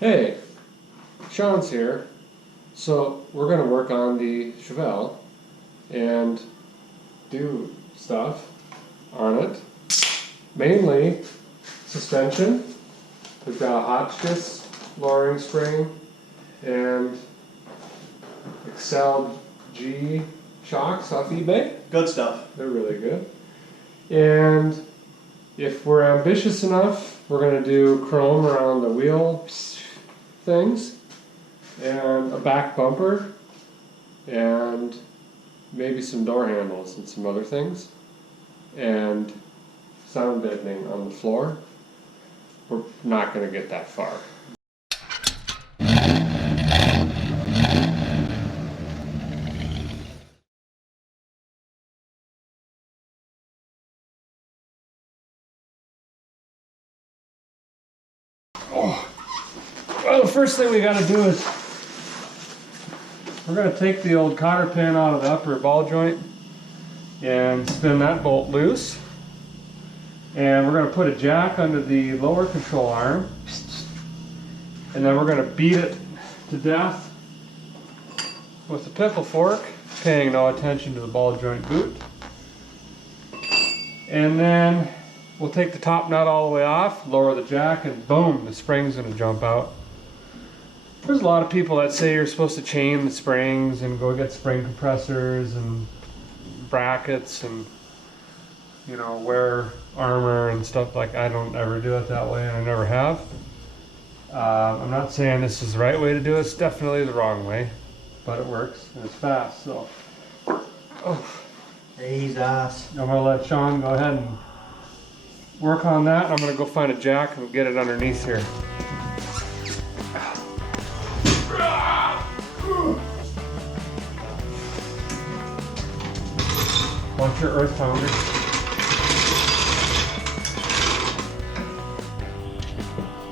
Hey, Sean's here. So we're going to work on the Chevelle and do stuff on it. Mainly suspension. We've got a Hotchkiss lowering spring and Excel G shocks off eBay. Good stuff. They're really good. And if we're ambitious enough, we're going to do chrome around the wheel things and a back bumper and maybe some door handles and some other things and sound deadening on the floor. We're not going to get that far. Well, the first thing we got to do is we're going to take the old cotter pin out of the upper ball joint and spin that bolt loose. And we're going to put a jack under the lower control arm. And then we're going to beat it to death with a pickle fork, paying no attention to the ball joint boot. And then we'll take the top nut all the way off, lower the jack, and boom, the spring's going to jump out. There's a lot of people that say you're supposed to chain the springs and go get spring compressors and brackets and, you know, wear armor and stuff. Like, I don't ever do it that way, and I never have. I'm not saying this is the right way to do it. It's definitely the wrong way, but it works and it's fast. So, Jesus. I'm gonna let Sean go ahead and work on that. I'm gonna go find a jack and get it underneath here. Watch your earth pounder.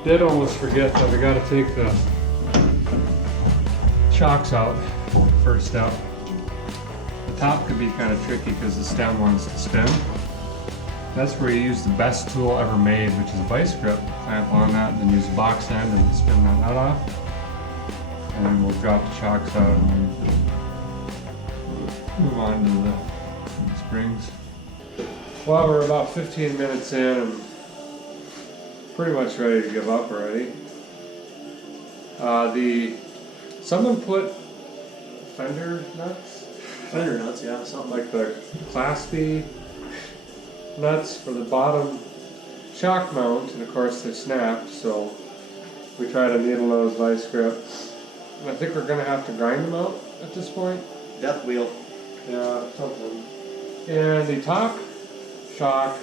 Did almost forget that we got to take the chocks out first step. The top could be kind of tricky because the stem wants to spin. That's where you use the best tool ever made, which is a vice grip. Clamp on that and then use a box end and spin that nut off. And then we'll drop the chocks out and then move on to the springs. Well, we're about 15 minutes in and pretty much ready to give up already. Someone put fender nuts? Fender nuts, yeah, something Like the claspy nuts for the bottom shock mount, and of course they snapped, so we tried a needle nose vice grip. And I think we're going to have to grind them out at this point. death wheel. Yeah, something. And the top shock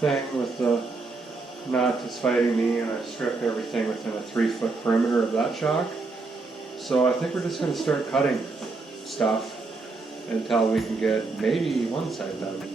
thing with the nut is fighting me, and I've stripped everything within a 3-foot perimeter of that shock. So I think we're just going to start cutting stuff until we can get maybe one side done.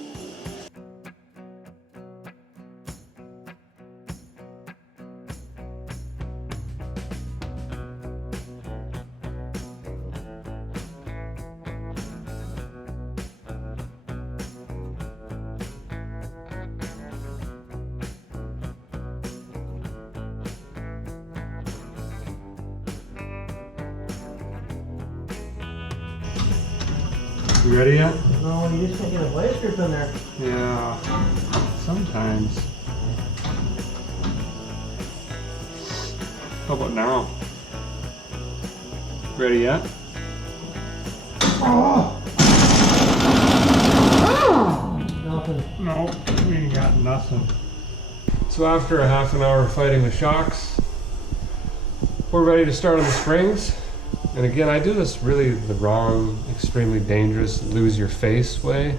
You ready yet? No, you just can't get a vice grip in there. Yeah, sometimes. How about now? Ready yet? Oh! Nothing. No, we ain't got nothing. So after a half an hour fighting the shocks, we're ready to start on the springs. And again, I do this really the wrong, extremely dangerous, lose your face way.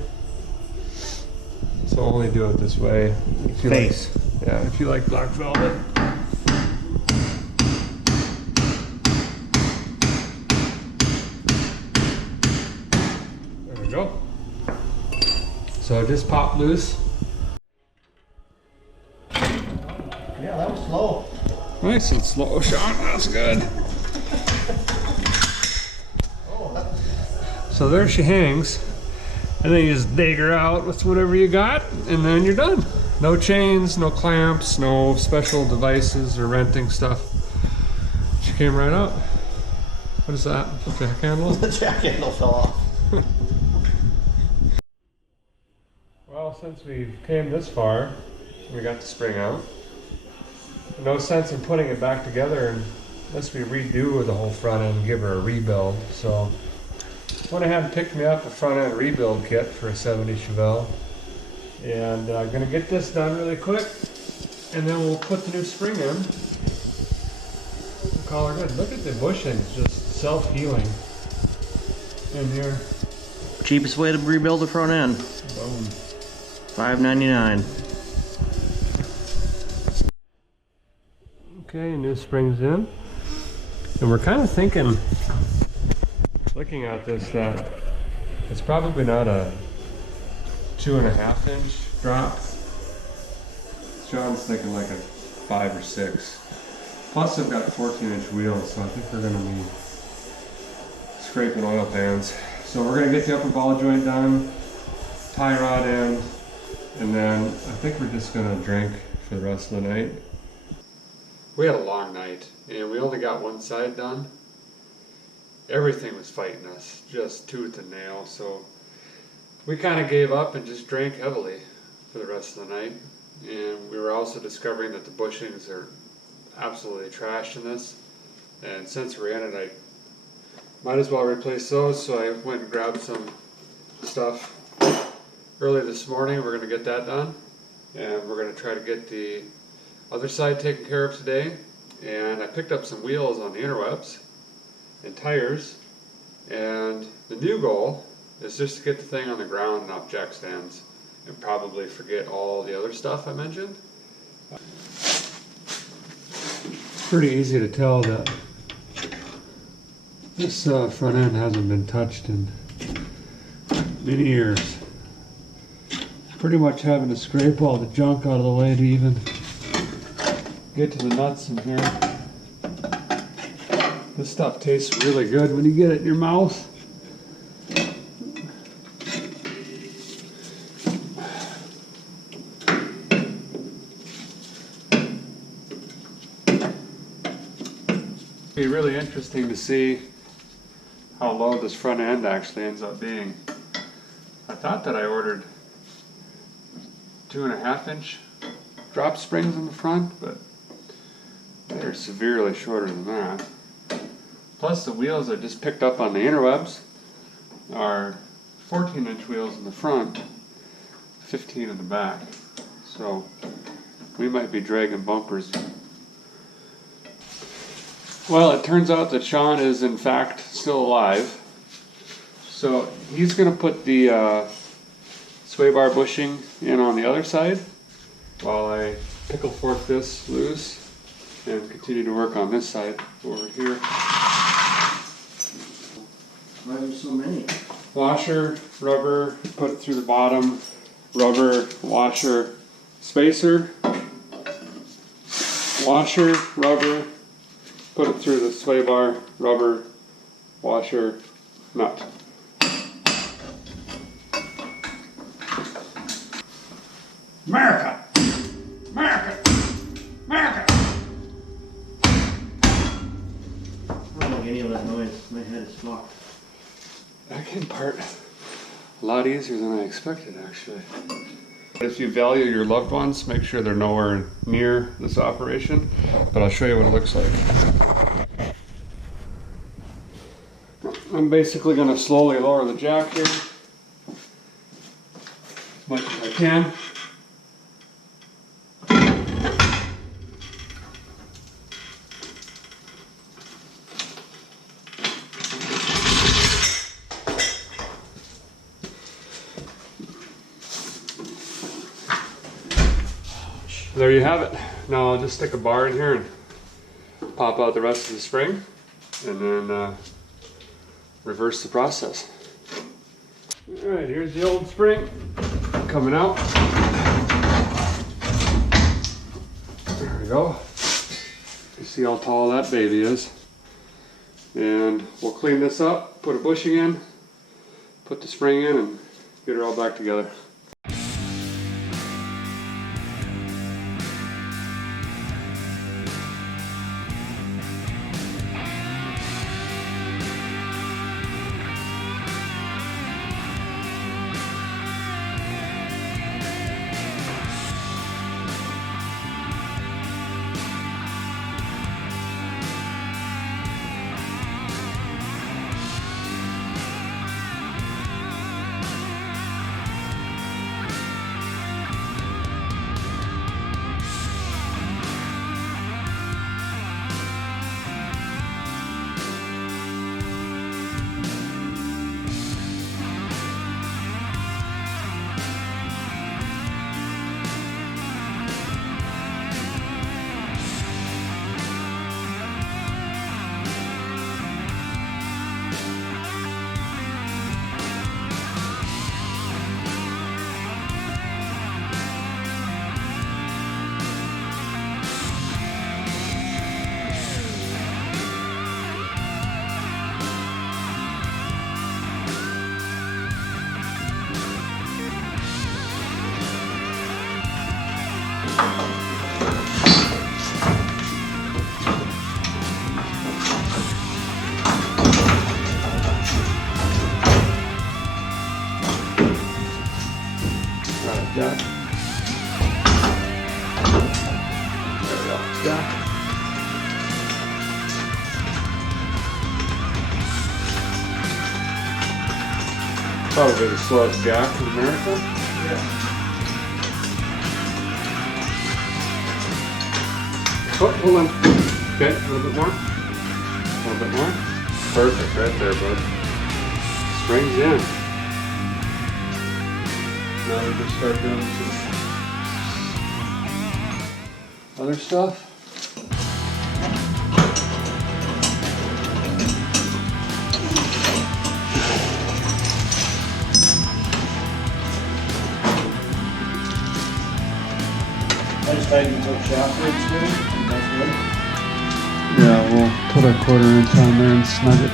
So only do it this way. If you Face. Yeah, if you like black velvet. There we go. So just pop loose. Yeah, that was slow. Nice and slow, Sean. That's good. So there she hangs, and then you just dig her out with whatever you got, and then you're done. No chains, no clamps, no special devices or renting stuff. came right up. What is that? Jack handle? The jack handle fell off. Well, since we came this far, we got the spring out. No sense in putting it back together unless we redo the whole front end and give her a rebuild. So went ahead and picked me up a front end rebuild kit for a 70 Chevelle. And I'm gonna get this done really quick, and then we'll put the new spring in. We'll call her good. Look at the bushing, it's just self-healing in here. Cheapest way to rebuild the front end. Boom. $5.99. Okay, new spring's in. And we're kind of thinking, looking at this, that it's probably not a 2.5 inch drop. John's thinking like a 5 or 6. Plus I've got 14-inch wheels, so I think we're gonna be scraping oil pans. So we're gonna get the upper ball joint done, tie rod in, and then I think we're just gonna drink for the rest of the night. We had a long night, and we only got one side done. Everything was fighting us, just tooth and nail, so we kind of gave up and just drank heavily for the rest of the night. And we were also discovering that the bushings are absolutely trashed in this. And since we're in it, I might as well replace those, so I went and grabbed some stuff early this morning. We're going to get that done, and we're going to try to get the other side taken care of today. And I picked up some wheels on the interwebs and tires, and the new goal is just to get the thing on the ground and off jack stands and probably forget all the other stuff I mentioned. It's pretty easy to tell that this front end hasn't been touched in many years. Pretty much having to scrape all the junk out of the way to even get to the nuts in here. This stuff tastes really good when you get it in your mouth. It'd be really interesting to see how low this front end actually ends up being. I thought that I ordered 2.5 inch drop springs in the front, but they're severely shorter than that. Plus the wheels I just picked up on the interwebs are 14-inch wheels in the front, 15 in the back. So we might be dragging bumpers. Well, it turns out that Sean is in fact still alive. So he's going to put the sway bar bushing in on the other side while I pickle fork this loose and continue to work on this side over here. Why are there so many? Washer, rubber, put it through the bottom, rubber, washer, spacer, washer, rubber, put it through the sway bar, rubber, washer, nut. America! America! America! I don't like any of that noise. My head is fucked. That came part a lot easier than I expected, actually. If you value your loved ones, make sure they're nowhere near this operation, but I'll show you what it looks like. I'm basically going to slowly lower the jack here as much as I can. There you have it. Now I'll just stick a bar in here and pop out the rest of the spring, and then reverse the process. Alright, here's the old spring coming out. There we go. You see how tall that baby is. And we'll clean this up, put a bushing in, put the spring in, and get her all back together. Probably the slowest jack in America. Yeah. Oh, hold on. Okay, a little bit more. A little bit more. Perfect, right there, bud. Springs in. Now we just start doing some other stuff. I just Untitled Chapter instead. That's good. Yeah, we'll put our quarter inch on there and snug it.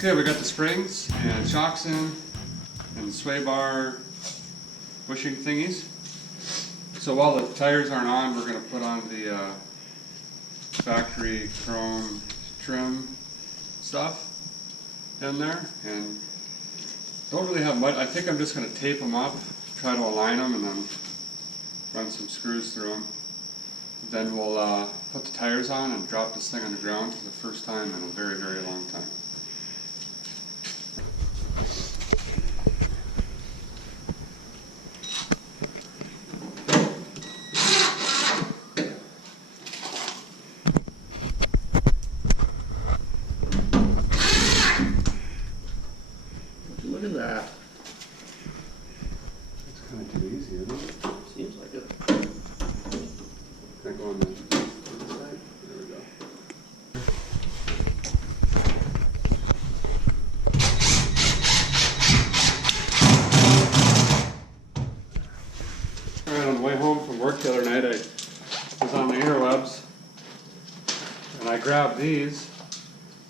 Okay, we got the springs and shocks in and sway bar bushing thingies. So while the tires aren't on, we're going to put on the factory chrome trim stuff in there, and don't really have much. I think I'm just going to tape them up, try to align them, and then run some screws through them. Then we'll put the tires on and drop this thing on the ground for the first time in a very, very long time. Look at that. It's kind of too easy, isn't it? Seems like it. Can I go on the other side? There we go. Alright, on the way home from work the other night, I was on the interwebs and I grabbed these.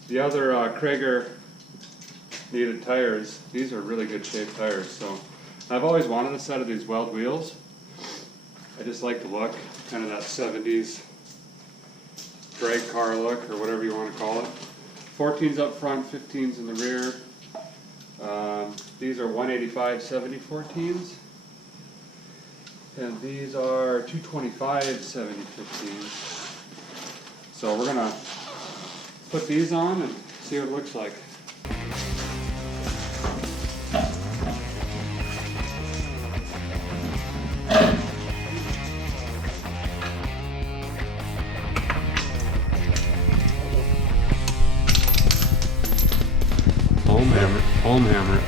The other Krager needed tires. These are really good shaped tires. So I've always wanted a set of these weld wheels. I just like the look, kind of that 70s drag car look, or whatever you want to call it. 14s up front, 15s in the rear. These are 185/70 14s. And these are 225/70 15s. So we're gonna put these on and see what it looks like. Palm hammer.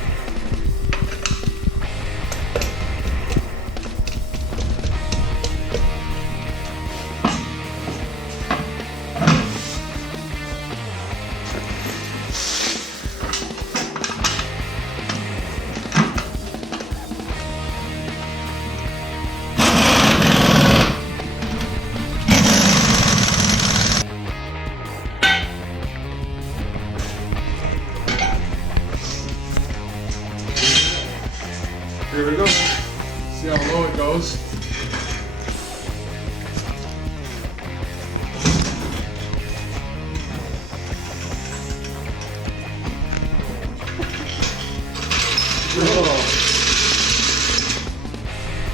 Here we go. See how low it goes.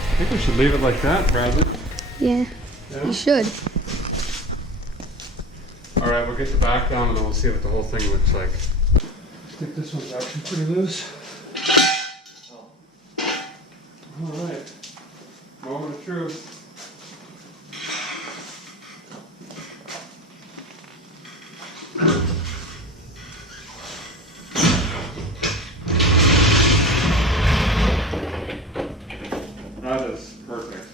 I think we should leave it like that, Bradley. Yeah, you should. Alright, we'll get the back down and then we'll see what the whole thing looks like. I think this one's actually pretty loose. Alright, moment of truth. That is perfect.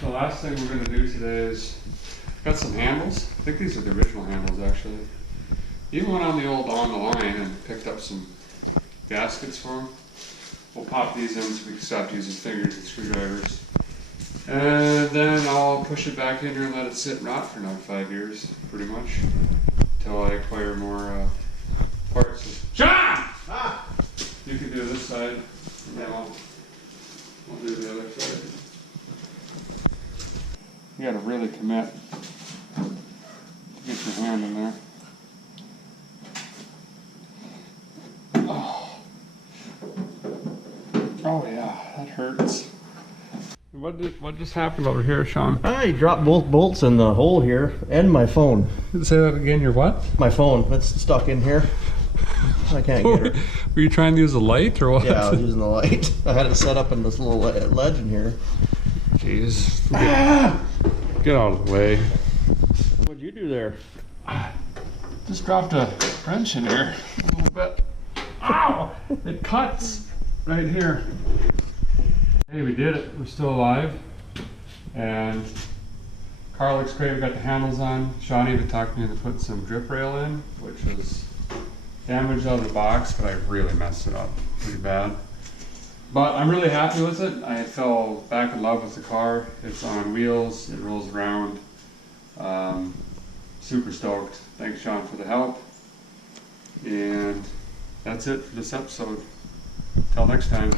The last thing we're going to do today is, got some handles. I think these are the original handles actually. Even went on the old On the Line and picked up some gaskets for them. We'll pop these in so we can stop using fingers and screwdrivers. And then I'll push it back in here and let it sit and rot for another 5 years, pretty much, until I acquire more parts. Sean! Ah! You can do this side, and then I'll do the other side. You gotta really commit to get your hand in there. Oh yeah, that hurts. What just happened over here, Sean? I dropped both bolts in the hole here and my phone. Say that again, your what? My phone, it's stuck in here. I can't get it. Were you trying to use a light or what? Yeah, I was using the light. I had it set up in this little ledge in here. Jeez. Get out of the way. What'd you do there? Just dropped a wrench in here a little bit. Ow! It cuts right here. Hey, we did it. We're still alive. And car looks great. We got the handles on. Sean even talked me into putting some drip rail in, which was damaged out of the box, but I really messed it up pretty bad. But I'm really happy with it. I fell back in love with the car. It's on wheels. It rolls around. Super stoked. Thanks, Sean, for the help. And that's it for this episode. Till next time.